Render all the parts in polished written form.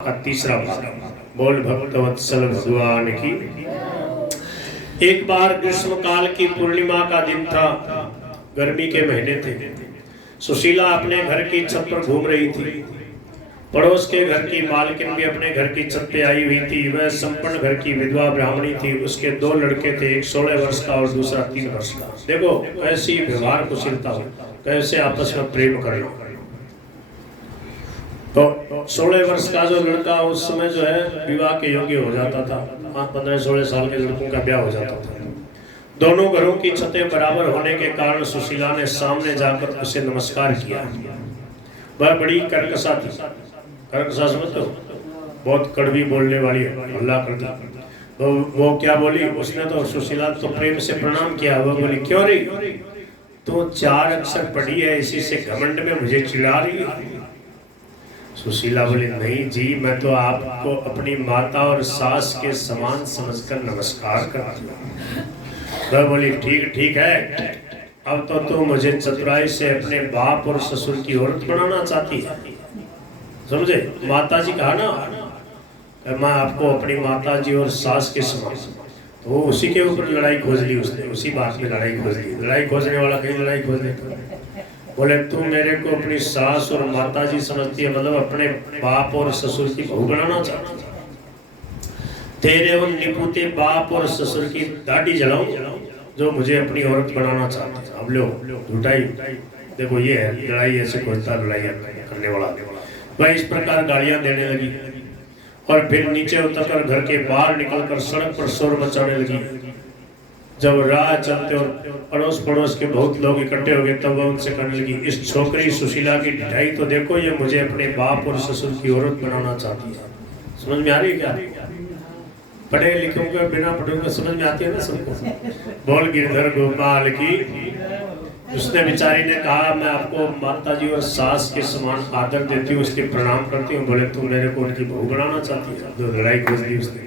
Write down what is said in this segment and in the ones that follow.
का तीसरा भाग। बोल भक्त वत्सल भगवान की। एक बार ग्रीष्म काल की पूर्णिमा का दिन था, गर्मी के महीने थे। सुशीला अपने घर की छत पर घूम रही थी। पड़ोस के घर की मालकिन भी अपने घर की छत पे आई हुई थी। वह संपन्न घर की विधवा ब्राह्मणी थी। उसके दो लड़के थे, एक 16 वर्ष का और दूसरा 3 वर्ष का। देखो कैसी व्यवहार कुशलता हो, कैसे आपस में प्रेम करना। तो 16 वर्ष का जो लड़का उस समय जो है विवाह के योग्य हो जाता था। 15-16 साल के लड़कों का ब्याह हो जाता था। दोनों घरों की छतें बराबर होने के कारण सुशीला ने सामने जाकर उसे नमस्कार किया। वह बड़ी कर्कशा थी। कर्कशा समझते हो, बहुत कड़वी बोलने वाली, हल्ला कर दी। तो वो क्या बोली, उसने तो सुशीला तो प्रेम से प्रणाम किया। वो बोली, क्यों रे, तो 4 अक्षर पढ़ी है, इसी से घमंड में मुझे चिढ़ा रही है। सुशीला बोली, नहीं जी, मैं तो आपको अपनी माता और सास के समान समझकर नमस्कार करती हूँ। वह बोली, ठीक ठीक है, अब तो तू मुझे चतुराई से अपने बाप और ससुर की औरत बनाना चाहती है। समझे, माता जी कहा ना, मैं आपको अपनी माता जी और सास के समान। तो वो उसी के ऊपर लड़ाई खोज ली उसने, उसी बात में लड़ाई खोज ली। लड़ाई खोजने वाला कहीं लड़ाई खोज लेता। बोले, तू मेरे को अपनी सास और माता जी समझती है, मतलब अपने बाप और ससुर की बहू बनाना चाहती है। तेरे उन निपुते बाप और ससुर की दाढ़ी जलाऊं जो मुझे अपनी औरत बनाना चाहते हैं। अब लो झूठाई, देखो ये है लड़ाई, ऐसे खोजता लड़ाई करने वाला। वह इस प्रकार गालियां देने लगी और फिर नीचे उतरकर घर के बाहर निकलकर सड़क पर शोर मचाने लगी। जब राह चलते और अड़ोस पड़ोस के बहुत लोग इकट्ठे हो गए, तब वह उनसे कहने लगी, इस छोकरी सुशीला की ढिठाई तो देखो, ये मुझे अपने बाप और ससुर की औरत बनाना चाहती है। समझ में आ रही है क्या? पढ़े लिखे के बिना पढ़े के समझ में आती है ना सबको। बोल गिरधर गोपाल की। उसने बेचारी ने कहा, मैं आपको माता जी और सास के समान आदर देती हूँ, उसके प्रणाम करती हूँ। बोले, तुम मेरे को उनकी बहू बनाना चाहती है। जो लड़ाई खोज दी उसने।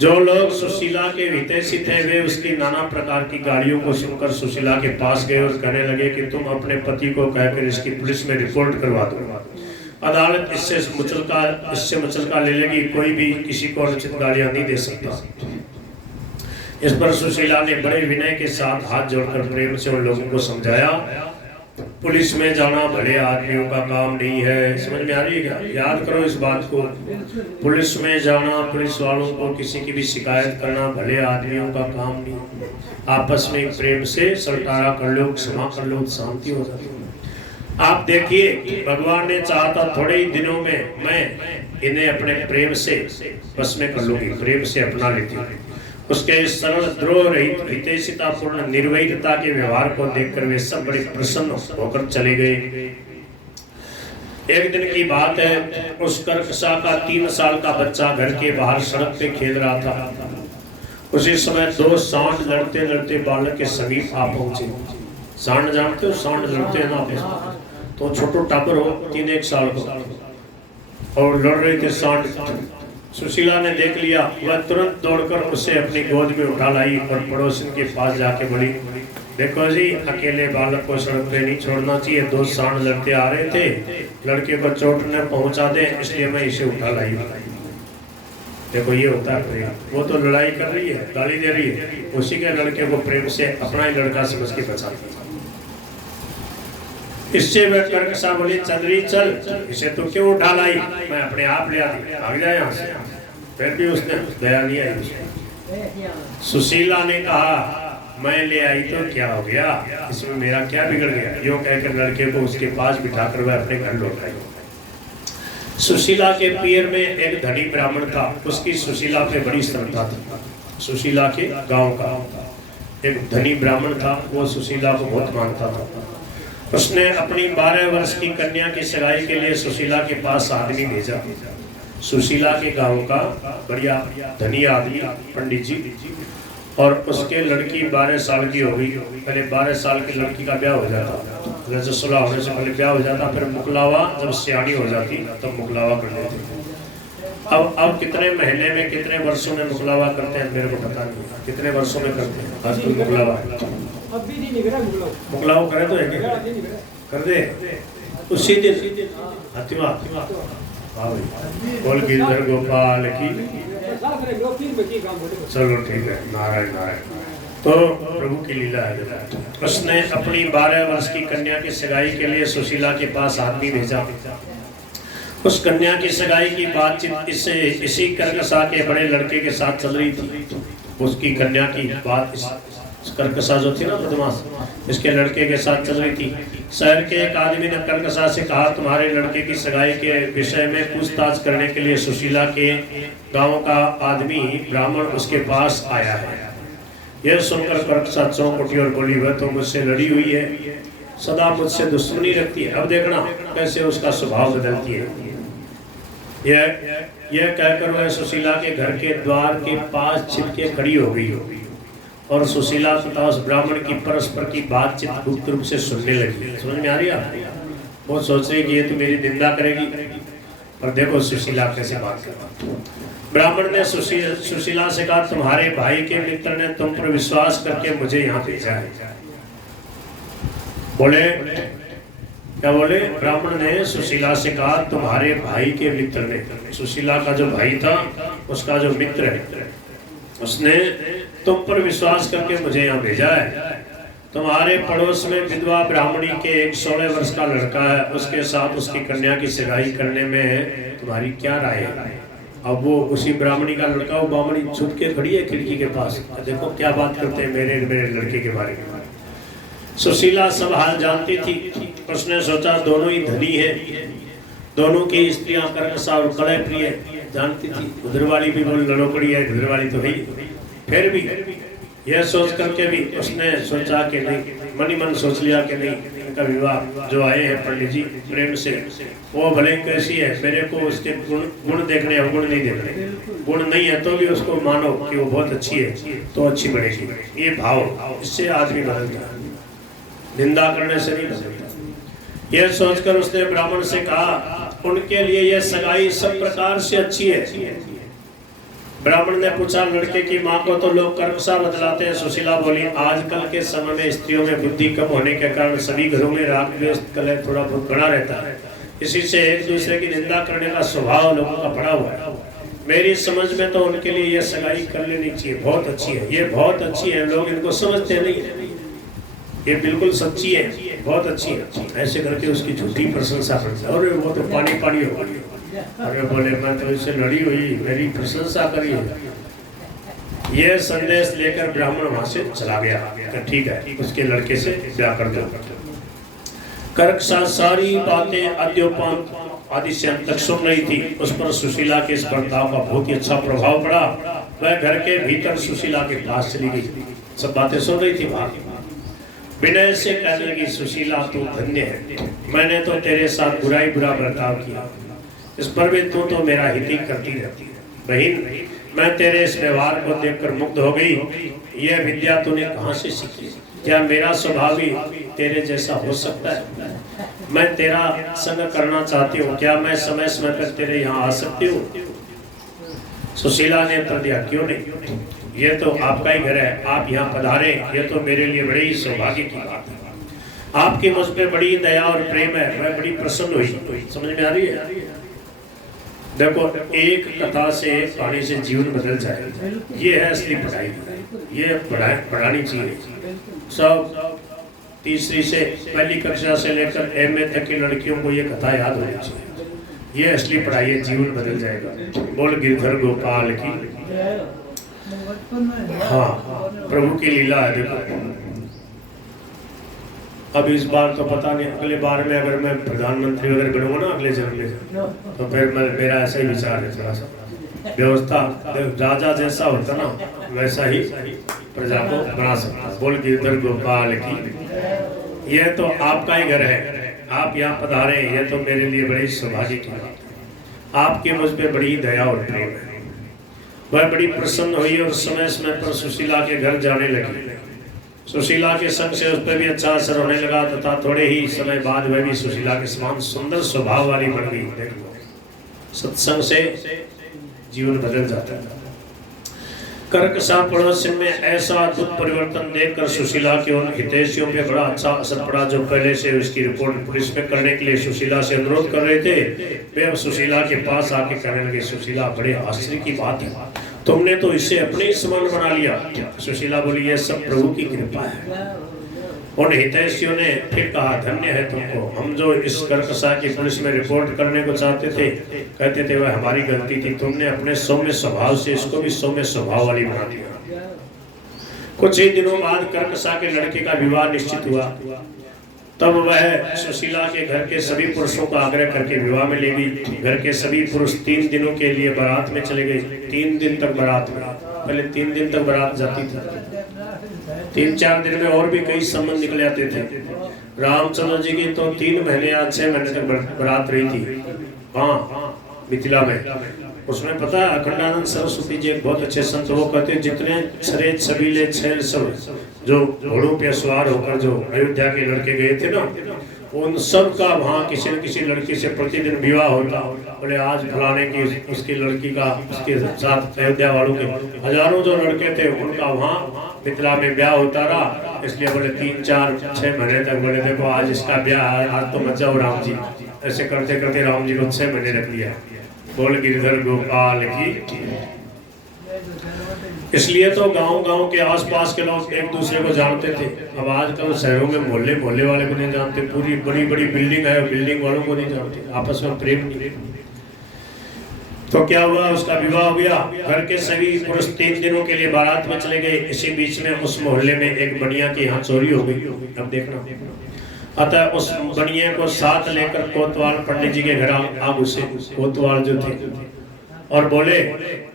जो लोग सुशीला के हितैषी थे, वे उसकी नाना प्रकार की गालियों को सुनकर सुशीला के पास गए और कहने लगे कि तुम अपने पति को कहकर इसकी पुलिस में रिपोर्ट करवा दो। अदालत इससे मुचलका ले लेगी, कोई भी किसी को अनुचित गालियां नहीं दे सकता। इस पर सुशीला ने बड़े विनय के साथ हाथ जोड़कर प्रेम से उन लोगों को समझाया, पुलिस में जाना भले आदमियों का काम नहीं है। समझ में आ रही है क्या? याद करो इस बात को। पुलिस में जाना, पुलिस वालों को किसी की भी शिकायत करना भले आदमियों का काम नहीं। आपस में प्रेम से सलटारा कर लो, क्षमा कर लो, शांति हो जाती है। आप देखिए, भगवान ने चाहा था थोड़े ही दिनों में मैं इन्हें अपने प्रेम से बस में कर लूंगी, प्रेम से अपना लेती हूँ। उसके सरल द्रोह रहित हितैषितापूर्ण निर्वैधता के व्यवहार को देखकर वे सब बड़े प्रसन्न होकर चले गए। एक दिन की बात है, उस कर्कशा का 3 साल का बच्चा घर के बाहर सड़क पे खेल रहा था। उसी समय 2 सांड लड़ते लड़ते बालक के समीप आ पहुंचे। सांड जानते हो, सांड लड़ते हैं ना, तो छोटो टापर हो 3-1 साल को और लड़ रहे थे सांड। सुशीला ने देख लिया, वह तुरंत दौड़कर उसे अपनी गोद में उठा लाई और पड़ोसन के पास जाके बोली, देखो जी, अकेले बालक को सड़क पे नहीं छोड़ना चाहिए। 2 सांड लड़ते आ रहे थे, लड़के को चोट न पहुंचा दे, इसलिए मैं इसे उठा लाई। देखो ये होता है प्रेम। वो तो लड़ाई कर रही है, गाली दे रही है, उसी के लड़के को प्रेम से अपना ही लड़का समझ के बचाती है। इससे वह कर्कशा बोली, चंद्री चल, इसे तो क्यों उठा लाई, मैं अपने आप ले आती, भाग जाए यहाँ से। फिर भी उसने दया नहीं आई। सुशीला ने कहा, मैं ले आई तो क्या हो गया, इसमें मेरा क्या बिगड़ गया। यो कहकर लड़के को उसके पास बिठाकर वह अपने घर लौट आई। सुशीला के पियर में एक धनी ब्राह्मण था, उसकी सुशीला पे बड़ी श्रद्धा थी। सुशीला के गाँव का एक धनी ब्राह्मण था, वो सुशीला को बहुत मानता था। उसने अपनी 12 वर्ष की कन्या की सगाई के लिए सुशीला के पास आदमी भेजा। सुशीला के गांव का बढ़िया धनी आदमी पंडित जी, और उसके लड़की 12 साल की हो गई। पहले 12 साल की लड़की का ब्याह हो जाता, जैसे 16 होने से पहले ब्याह हो जाता, फिर मुकलावा जब सियाणी हो जाती तब मुकलावा कर लेते। अब कितने महीने में, कितने वर्षों में मुकलावा करते हैं मेरे को पता नहीं, कितने वर्षों में करते हैं आजकल मुकलावा। मुकलावा करे तो कर दे उसी दिन हथिवा हाँ भाई, बोल गिरधर गोपाल की। चलो ठीक है, नारायण नारायण। तो प्रभु की लीला है। उसने अपनी 12 वर्ष की कन्या की सगाई के लिए सुशीला के पास आदमी भेजा। उस कन्या की सगाई की बातचीत इसी कर्कशा के बड़े लड़के के साथ चल रही थी। उसकी कन्या की बात कर्कशा जो थी ना बदमाश, इसके लड़के के साथ चल रही थी। शहर के एक आदमी ने कर्कशा से कहा, तुम्हारे लड़के की सगाई के विषय में पूछताछ करने के लिए सुशीला के गांव का आदमी ब्राह्मण उसके पास आया है। यह सुनकर कर्कशा चौंक उठी और बोली, वह तो मुझसे लड़ी हुई है, सदा मुझसे दुश्मनी रखती है। अब देखना कैसे उसका स्वभाव बदलती है। यह कहकर वह सुशीला के घर के द्वार के पास छिपके खड़ी हो गई और सुशीला तथा उस ब्राह्मण की परस्पर की बातचीत गुप्त रूप से सुनने लगी। समझ में आ रही है? वो सोच रही कि ये तो मेरी निंदा करेगी, पर देखो सुशीला कैसे बात कर। ब्राह्मण ने सुशीला से कहा, तुम्हारे भाई के मित्र ने तुम पर विश्वास करके मुझे यहाँ भेजा है। बोले क्या बोले? ब्राह्मण ने सुशीला से कहा, तुम्हारे भाई के मित्र ने, सुशीला का जो भाई था उसका जो मित्र है, उसने तुम पर विश्वास करके मुझे यहाँ भेजा है। तुम्हारे पड़ोस में विधवा ब्राह्मणी के एक 16 वर्ष का लड़का है, उसके साथ उसकी कन्या की सगाई करने में तुम्हारी क्या राय है? अब वो उसी ब्राह्मणी का लड़का, वो ब्राह्मणी छुप के खड़ी है खिड़की के पास, देखो क्या बात करते हैं मेरे लड़के के बारे में। सुशीला सब हाल जानती थी। उसने सोचा दोनों ही धनी है, दोनों की स्त्रियां कर्कशा और कलह प्रिय जानती थी। उधर वाली भी बोल लड़ोकड़ी है, इधर वाली तो है। फिर भी यह सोच करके भी उसने सोचा कि नहीं, मन ही मन सोच लिया कि नहीं, इनका विवाह जो आए हैं पंडित जी प्रेम से, वो भले कैसी है, मेरे को उसके गुण देखने, अवगुण नहीं देखने। गुण नहीं है तो भी उसको मानो कि वो बहुत अच्छी है तो अच्छी बनेगी, ये भाव, इससे आदमी बदलता है, निंदा करने से नहीं बदलता। यह सोचकर उसने ब्राह्मण से कहा, उनके लिए यह सगाई सब प्रकार से अच्छी है। ब्राह्मण ने पूछा, लड़के की माँ को तो लोग कर्कशा बतलाते हैं। सुशीला बोली, आजकल के समय में स्त्रियों में बुद्धि कम होने के कारण सभी घरों में राग द्वेष कलह थोड़ा बहुत बना रहता है, इसी से एक दूसरे की निंदा करने का स्वभाव लोगों का पड़ा हुआ है। मेरी समझ में तो उनके लिए यह सगाई कर लेनी चाहिए, बहुत अच्छी है, ये बहुत अच्छी है। लोग इनको समझते नहीं, ये बिल्कुल सच्ची है, बहुत अच्छी है। ऐसे करके उसकी झूठी प्रशंसा करते, और वो तो पानी पानी हो गई। अरे बोले, मैं तो इससे लड़ी हुई, मेरी प्रशंसा करी। यह संदेश लेकर ब्राह्मण वहां से चला गया। तो ठीक है, उसके लड़के से ब्याह कर दो। कर्कशा सारी बातें आद्योपांत आदि से अंत तक सुन रही थी। उस पर सुशीला के इस बर्ताव का बहुत ही अच्छा प्रभाव पड़ा। वह घर के भीतर सुशीला के पास चली गई, सब बातें सुन रही थी बाहर। विनय से कहने लगी, सुशीला तू धन्य है, मैंने तो तेरे साथ बुरा बर्ताव किया, इस पर भी तू तो मेरा हित ही करती रहती है। बहन, मैं तेरे इस व्यवहार को देखकर मुग्ध हो गई। यह विद्या तूने कहाँ से सीखी? क्या मेरा स्वभाव ही तेरे जैसा हो सकता है? मैं तेरा संग करना चाहती हूँ, क्या मैं समय समय पर तेरे यहाँ आ सकती हूँ? सुशीला ने उत्तर दिया, क्यों नहीं, ये तो आपका ही घर है, आप यहाँ पधारे, ये तो मेरे लिए बड़ी ही सौभाग्य की बात है। आपकी मुझ पे बड़ी दया और प्रेम है, मैं बड़ी प्रसन्न हुई। समझ में आ रही है? देखो, एक कथा से पढ़ने से जीवन बदल जाए, ये है असली पढ़ाई। ये पढ़ानी चाहिए सब। तीसरी से पहली कक्षा से लेकर एमए तक की लड़कियों को ये कथा याद होनी चाहिए। ये असली पढ़ाई है, जीवन बदल जाएगा। बोल गिरधर गोपाल की। हाँ, प्रभु की लीला है। देखो, अब इस बार तो पता नहीं, अगले बार में अगर मैं प्रधानमंत्री वगैरह बनूंगा ना अगले जन्म में, तो फिर मेरा ऐसा ही विचार है, थोड़ा सा व्यवस्था राजा जैसा होता ना वैसा ही प्रजा को बना सकता। बोल गिरधर गोपाल की। यह तो आपका ही घर है, आप यहाँ पधारे, यह तो मेरे लिए बड़ी सौभाग्य की बात है। आपके मुझ पे बड़ी दया और प्रेम है। वह बड़ी प्रसन्न हुई और समय समय पर सुशीला के घर जाने लगी। सुशीला के संग से उस पर भी अच्छा असर होने लगा तथा थोड़े ही समय बाद वह भी सुशीला के समान सुंदर स्वभाव वाली बन गई। देखो, सत्संग से जीवन बदल जाता है। कर्कशा पड़ोसन में ऐसा अद्भुत परिवर्तन देखकर सुशीला के उन हितैषियों पे बड़ा अच्छा असर पड़ा, जो पहले से उसकी रिपोर्ट पुलिस में करने के लिए सुशीला से अनुरोध कर रहे थे। वे अब सुशीला के पास आके कहने लगे, सुशीला बड़े आश्चर्य की बात है, तुमने तो इसे अपने ही समान बना लिया। सुशीला बोली, यह सब प्रभु की कृपा है। उन हितैषियों ने फिर कहा, धन्य है तुमको, हम जो इस कर्कशा की पुलिस में रिपोर्ट करने को चाहते थे, कहते थे वह हमारी गलती थी, तुमने अपने सौम्य स्वभाव से इसको भी सौम्य स्वभाव वाली बना दिया। कुछ ही दिनों बाद कर्कशा के लड़के का विवाह निश्चित हुआ। तब वह सुशीला के घर के सभी पुरुषों का आग्रह करके विवाह में ले गई। घर के सभी पुरुष 3 दिनों के लिए बारात में चले गए। 3 दिन तक बारात में, पहले 3 दिन तक बारात जाती थी, 3-4 दिन में और भी कई संबंध निकले आते थे। रामचंद्र जी की तो 3 महीने या 6 महीने तक बारात रही थी, हाँ, मिथिला में। उसमें पता है, अखंडानंद सरस्वती जी एक बहुत अच्छे संत, वो कहते हैं जितने छरे छबीले छैल सब जो घोड़ों पे सवार होकर जो अयोध्या के लड़के गए थे ना, उन सब का वहाँ किसी न किसी लड़की से प्रतिदिन विवाह होता। बोले आज फलाने की उसकी लड़की का उसके साथ अयोध्या वालों के हजारों जो लड़के थे उनका वहाँ मिथिला में ब्याह होता रहा। इसलिए बोले 3-4-6 महीने तक बोले देखो आज इसका ब्याह है, आज तो मत जाओ राम जी। ऐसे करते करते राम जी को 6 महीने रख लिया। बोल गिरधर गोपाल की। इसलिए तो गांव-गांव के आसपास के लोग एक दूसरे को जानते थे। अब आजकल शहरों में मोहल्ले वाले को नहीं जानते, पूरी बड़ी बिल्डिंग है, बिल्डिंग वालों को नहीं जानते, आपस में प्रेम नहीं। तो क्या हुआ, उसका विवाह हो गया। घर के सभी पुरुष 3 दिनों के लिए बारात में चले गए। इसी बीच में उस मोहल्ले में एक बनिया की यहाँ चोरी हो गई। अब देखना, अतः उस बनिए को साथ लेकर कोतवाल पंडित जी के घर आ घुसे, कोतवाल जो थे, और बोले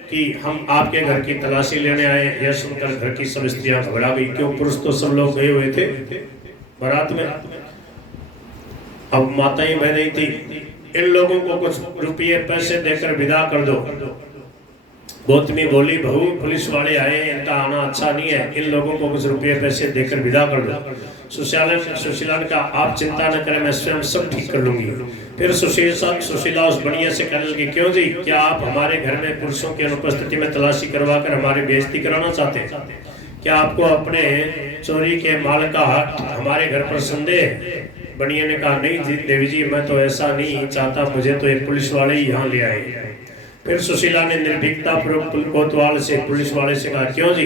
कि हम आपके घर की तलाशी लेने आए। यह सुनकर घर की सब स्त्रियां घबरा गई, क्यों, पुरुष तो सब लोग गए हुए थे बारात में, अब माता ही बह नहीं थी। इन लोगों को कुछ रुपये पैसे देकर विदा कर दो। गौतमी बोली, बहू पुलिस वाले आए, इनका आना अच्छा नहीं है, इन लोगों को कुछ रुपये पैसे देकर विदा कर दो। सुशीला ने कहा, आप चिंता न करें, मैं स्वयं सब ठीक कर लूंगी। फिर सुशीला उस बनिया से कहने लगी, क्यों जी, क्या आप हमारे घर में पुरुषों की अनुपस्थिति में तलाशी करवा कर हमारी बेइज्जती कराना चाहते हैं? क्या आपको अपने चोरी के माल का हमारे घर पर संदेह? बनिया ने कहा, नहीं देवी जी, मैं तो ऐसा नहीं चाहता, मुझे तो एक पुलिस वाले ही यहाँ ले आए। फिर सुशीला ने निर्भीकता पूर्वक कोतवाल से, पुलिस वाले से कहा, क्यों जी,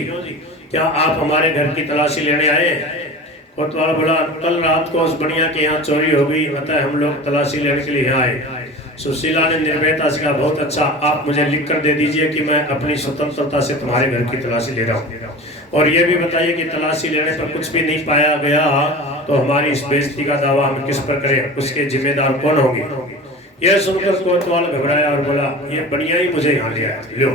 क्या आप हमारे घर की तलाशी लेने आए? कोतवाल बोला, कल रात को उस बनिया के यहाँ चोरी हो गई, अतः हम लोग तलाशी लेने के लिए यहाँ आए। सुशीला ने निर्भयता से कहा, बहुत अच्छा, आप मुझे लिख कर दे दीजिए कि मैं अपनी स्वतंत्रता से तुम्हारे घर की तलाशी ले रहा हूँ, और ये भी बताइए कि तलाशी लेने पर कुछ भी नहीं पाया गया तो हमारी इस बेइज्जती का दावा हम किस पर करें, उसके जिम्मेदार कौन होंगे? यह सुनकर कोतवाल घबराया और बोला, ये बनिया ही मुझे यहाँ ले आया, लो,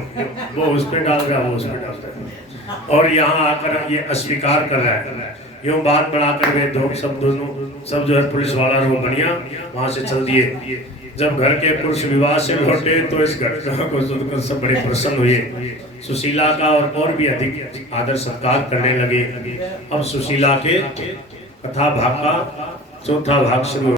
वो उस पर डाल रहा, वो उस पर डाल रहा, और यहाँ आकर ये अस्वीकार कर रहा है। यूं बात बढ़ाकर वे दोनों सब जो है पुलिस वाला वो बनिया वहाँ से चल दिए। जब घर के पुरुष विवाह से लौटे तो इस घटना को सुनकर सब बड़े प्रसन्न हुए। सुशीला का और भी अधिक आदर सत्कार करने लगे। अब सुशीला के कथा भाग का 4था भाग शुरू